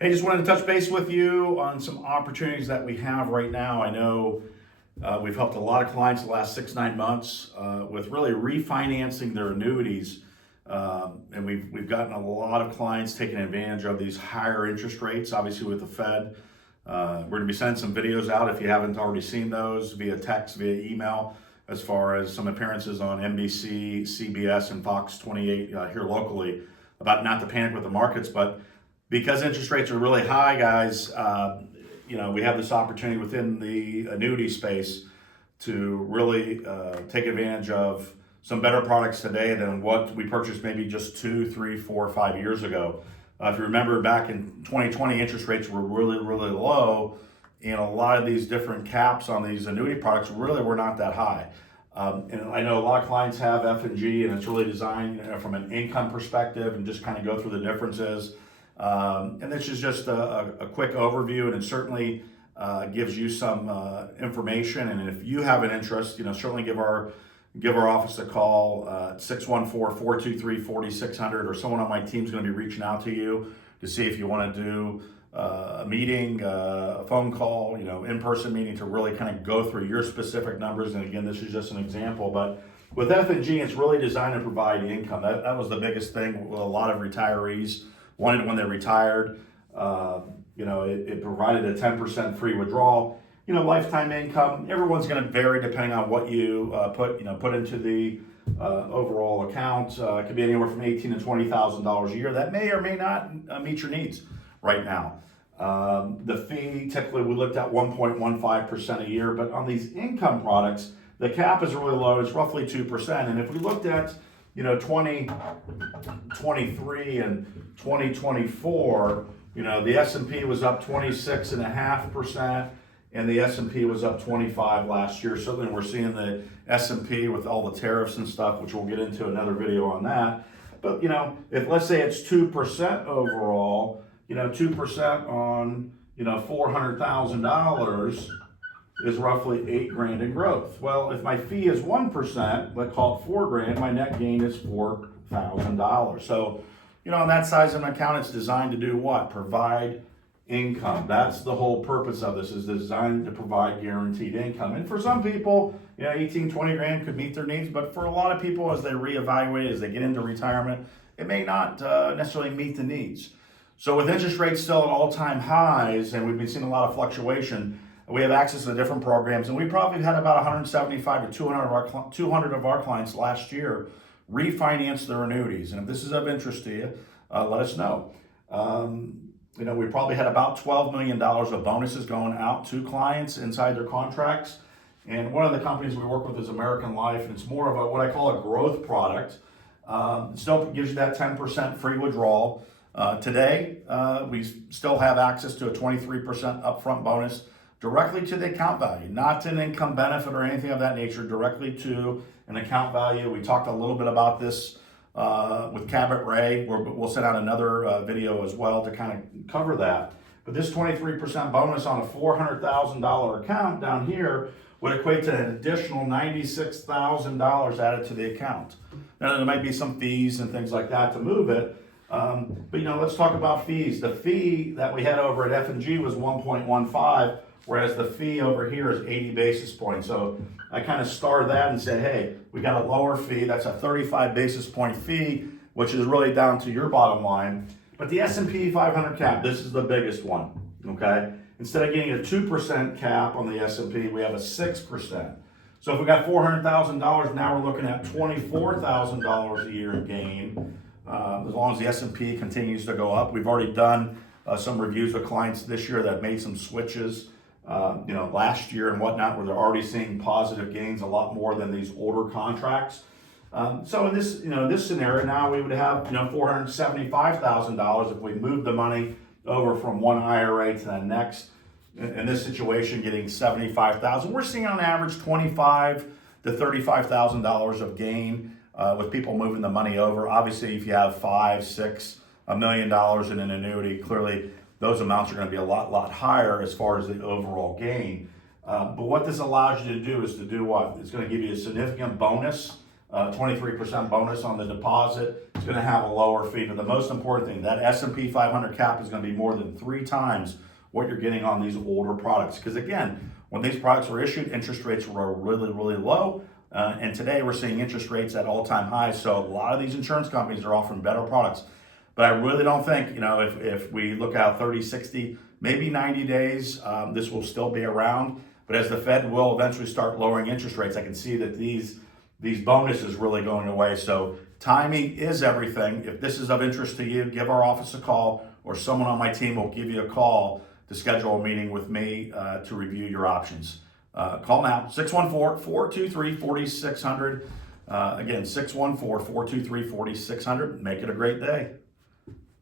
Hey, just wanted to touch base with you on some opportunities that we have right now. I know we've helped a lot of clients the last 6, 9 months with really refinancing their annuities. And we've gotten a lot of clients taking advantage of these higher interest rates, obviously with the Fed. We're going to be sending some videos out if you haven't already seen those via text, via email, as far as some appearances on NBC, CBS, and Fox 28 here locally about not to panic with the markets, but because interest rates are really high, guys, we have this opportunity within the annuity space to really take advantage of some better products today than what we purchased maybe just 2, 3, 4, 5 years ago. If you remember back in 2020, interest rates were really, really low, and a lot of these different caps on these annuity products really were not that high. And I know a lot of clients have F&G, and it's really designed from an income perspective and just kind of go through the differences. And this is just a quick overview, and it certainly gives you some information. And if you have an interest, certainly give our office a call, 614-423-4600, or someone on my team is going to be reaching out to you to see if you want to do a meeting, a phone call, in-person meeting to really kind of go through your specific numbers. And again, this is just an example, but with F&G, it's really designed to provide income. That was the biggest thing with a lot of retirees wanted when they retired. It provided a 10% free withdrawal. Lifetime income, everyone's going to vary depending on what you put into the overall account. It could be anywhere from $18,000 to $20,000 a year. That may or may not meet your needs right now. The fee, typically we looked at 1.15% a year, but on these income products, the cap is really low. It's roughly 2%. And if we looked at 2023 and 2024, the S&P was up 26.5%, and the S&P was up 25 last year. Certainly we're seeing the S&P with all the tariffs and stuff, which we'll get into another video on that. But, if let's say it's 2% overall, 2% on, $400,000 is roughly $8,000 in growth. Well, if my fee is 1%, let's call it $4,000, my net gain is $4,000. So, on that size of an account, it's designed to do what? Provide income. That's the whole purpose of this, is designed to provide guaranteed income. And for some people, 18, 20 grand could meet their needs, but for a lot of people, as they reevaluate, as they get into retirement, it may not necessarily meet the needs. So with interest rates still at all-time highs, and we've been seeing a lot of fluctuation, we have access to different programs, and we probably had about 175 to 200 of our clients last year refinance their annuities. And if this is of interest to you, let us know. We probably had about $12 million of bonuses going out to clients inside their contracts. And one of the companies we work with is American Life, and it's more of what I call a growth product. It still gives you that 10% free withdrawal. Today, we still have access to a 23% upfront bonus directly to the account value, not to an income benefit or anything of that nature, directly to an account value. We talked a little bit about this with Cabot Ray. We'll send out another video as well to kind of cover that. But this 23% bonus on a $400,000 account down here would equate to an additional $96,000 added to the account. Now, there might be some fees and things like that to move it. But let's talk about fees. The fee that we had over at F&G was 1.15, whereas the fee over here is 80 basis points. So I kind of starred that and said, hey, we got a lower fee. That's a 35 basis point fee, which is really down to your bottom line. But the S&P 500 cap, this is the biggest one, okay? Instead of getting a 2% cap on the S&P, we have a 6%. So if we got $400,000, now we're looking at $24,000 a year in gain. As long as the S&P continues to go up. We've already done some reviews with clients this year that made some switches, last year and whatnot, where they're already seeing positive gains a lot more than these older contracts. So in this, this scenario now, we would have, $475,000 if we move the money over from one IRA to the next. In this situation, getting $75,000. We're seeing on average $25,000 to $35,000 of gain with people moving the money over. Obviously, if you have $5, $6, $1 million in an annuity, clearly those amounts are going to be a lot higher as far as the overall gain. But what this allows you to do is to do what? It's going to give you a significant bonus 23% bonus on the deposit. It's going to have a lower fee, but the most important thing, that S&P 500 cap is going to be more than 3 times what you're getting on these older products. Because again, when these products were issued, interest rates were really, really low. And today we're seeing interest rates at all-time highs. So a lot of these insurance companies are offering better products. But I really don't think, if we look out 30, 60, maybe 90 days, this will still be around. But as the Fed will eventually start lowering interest rates, I can see that these bonuses really going away. So timing is everything. If this is of interest to you, give our office a call, or someone on my team will give you a call to schedule a meeting with me to review your options. Call now, 614-423-4600. Again, 614-423-4600. Make it a great day.